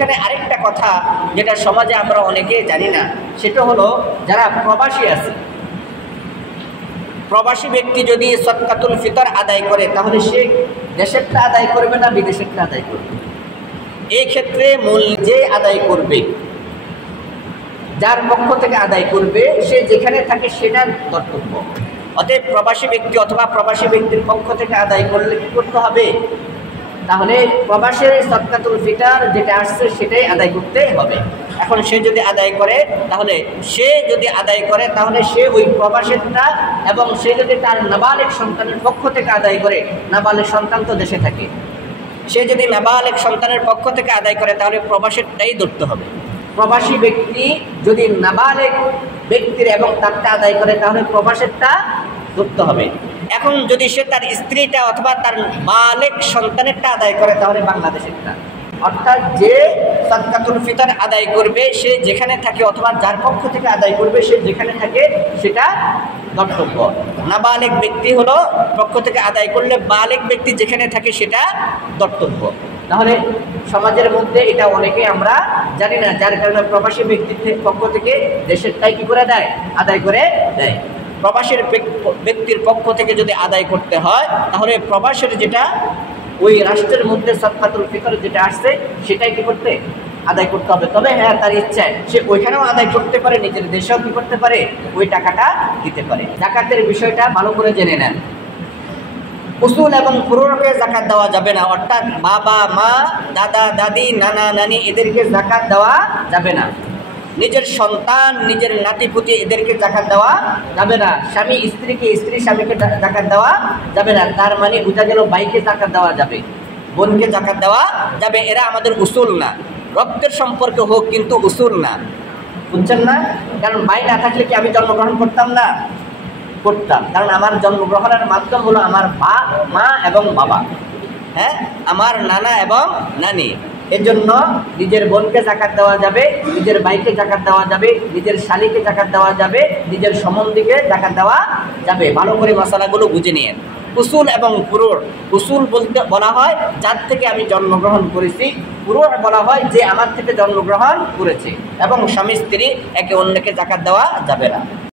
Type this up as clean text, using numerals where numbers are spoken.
এখানে আরেকটা কথা যেটা সমাজে আমরা অনেকে জানি না, সেটা হলো যারা প্রবাসী আছে, প্রবাসী ব্যক্তি যদি সদকাতুল ফিতর আদায় করে তাহলে সে দেশেরটা আদায় করবে না বিদেশেরটা আদায় করবে? এই ক্ষেত্রে মূল যে আদায় করবে, যার পক্ষ থেকে আদায় করবে, সে যেখানে থাকে সেটা কর্তব্য। অতএব প্রবাসী ব্যক্তি অথবা প্রবাসী ব্যক্তির পক্ষ থেকে আদায় করলে কি করতে হবে? তাহলে প্রবাসের সদকাতুল ফিতর যেটা আসছে সেটাই আদায় করতে হবে। এখন সে যদি আদায় করে তাহলে সে ওই প্রবাসেরটা, এবং সে যদি তার নাবালেগ সন্তানের পক্ষ থেকে আদায় করে, নাবালেগ সন্তান তো দেশে থাকে, সে যদি নাবালেগ সন্তানের পক্ষ থেকে আদায় করে তাহলে প্রবাসেরটাই ধরতে হবে। প্রবাসী ব্যক্তি যদি নাবালেগ ব্যক্তির এবং তারটা আদায় করে তাহলে প্রবাসেরটা ধরতে হবে। এখন যদি সে তার স্ত্রীটা অথবা তার বালেগ সন্তানেরটা আদায় করে তাহলে বাংলাদেশেরটা, অর্থাৎ যে সদকাতুল ফিতর আদায় করবে সে যেখানে থাকে অথবা যার পক্ষ থেকে আদায় করবে সে যেখানে থাকে সেটা কর্তব্য। নাবালেগ ব্যক্তি হলো পক্ষ থেকে আদায় করলে বালেগ ব্যক্তি যেখানে থাকে সেটা কর্তব্য। তাহলে সমাজের মধ্যে এটা অনেকেই আমরা জানি না, যার কারণে প্রবাসী ব্যক্তির পক্ষ থেকে দেশেরটাই কি করে দেয়? আদায় করে দেয়। প্রবাসের ব্যক্তির পক্ষ থেকে যদি আদায় করতে হয় তাহলে প্রবাসের যেটা ওই রাষ্ট্রের মধ্যে সদকাতুল ফিতর যেটা আসছে সেটাই কি করতে আদায় করতে হবে। তবে হ্যাঁ, তার ইচ্ছায় সে ওইখানেও আদায় করতে পারে, নিজের দেশেও কি করতে পারে, ওই টাকাটা দিতে পারে। যাকাতের বিষয়টা ভালো করে জেনে নেন। উসুল এবং ফুরুরকে যাকাত দেওয়া যাবে না, অর্থাৎ বাবা মা, দাদা দাদি, নানা নানি এদেরকে যাকাত দেওয়া যাবে না। নিজের সন্তান, নিজের নাতিপুতি এদেরকে যাকাত দেওয়া যাবে না। স্বামী স্ত্রীকে, স্ত্রী স্বামীকে যাকাত দেওয়া যাবে না। তার মানে বোঝা গেল ভাইকে যাকাত দেওয়া যাবে, বোনকে যাকাত দেওয়া যাবে। এরা আমাদের উসুল না, রক্তের সম্পর্ক হোক কিন্তু উসুল না, বুঝছেন না? কারণ ভাই না থাকলে কি আমি জন্মগ্রহণ করতাম না? করতাম, কারণ আমার জন্মগ্রহণের মাধ্যম হলো আমার মা এবং বাবা, হ্যাঁ, আমার নানা এবং নানি। এজন্য নিজের বোনকে যাকাত দেওয়া যাবে, নিজের ভাইকে যাকাত দেওয়া যাবে, নিজের শালীকে যাকাত দেওয়া যাবে, নিজের সম্বন্ধীকে যাকাত দেওয়া যাবে। ভালো করে মশালাগুলো বুঝে নিন। উসুল এবং ফুরুর, উসুল বলতে বলা হয় যার থেকে আমি জন্মগ্রহণ করেছি, ফুরুর বলা হয় যে আমার থেকে জন্মগ্রহণ করেছে। এবং স্বামী স্ত্রী একে অন্যকে যাকাত দেওয়া যাবে না।